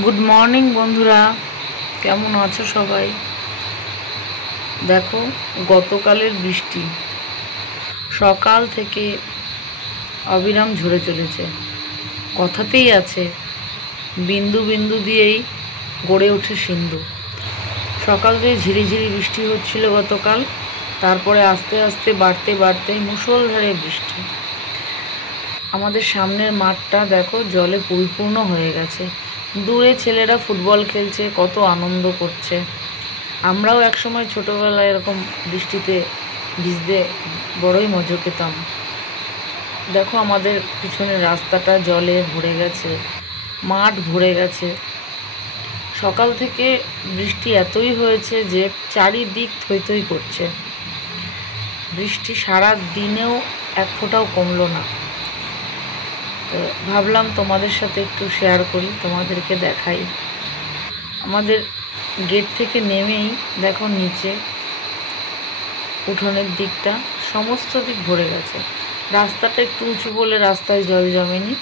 Good morning বন্ধুরা, কেমন আছো সবাই? দেখো, গতকালের বৃষ্টি সকাল থেকে অবিরাম ঝরে চলেছে। কথাতেই আছে, বিন্দু বিন্দু দিয়েই গড়ে ওঠে সিন্ধু। সকাল থেকে ঝিরিঝিরি বৃষ্টি হচ্ছিল গতকাল, তারপরে আস্তে আস্তে বাড়তে বাড়তে মুষলধারে বৃষ্টি। আমাদের সামনের মাঠটা দেখো জলে পরিপূর্ণ হয়ে গেছে। দূরে ছেলেরা ফুটবল খেলছে, কত আনন্দ করছে। আমরাও একসময় ছোটোবেলায় এরকম বৃষ্টিতে ভিজতে বড়ই মজা পেতাম। দেখো আমাদের পিছনের রাস্তাটা জলে ভরে গেছে, মাঠ ভরে গেছে। সকাল থেকে বৃষ্টি এতই হয়েছে যে চারিদিক থই থই করছে। বৃষ্টি সারা দিনেও এক ফোঁটাও কমলো না। তো ভাবলাম তোমাদের সাথে একটু শেয়ার করি, তোমাদেরকে দেখাই। আমাদের গেট থেকে নেমেই দেখো নিচে উঠোনের দিকটা সমস্ত দিক ভরে গেছে। রাস্তাটা একটু উঁচু বলে রাস্তায় জল জমেনি।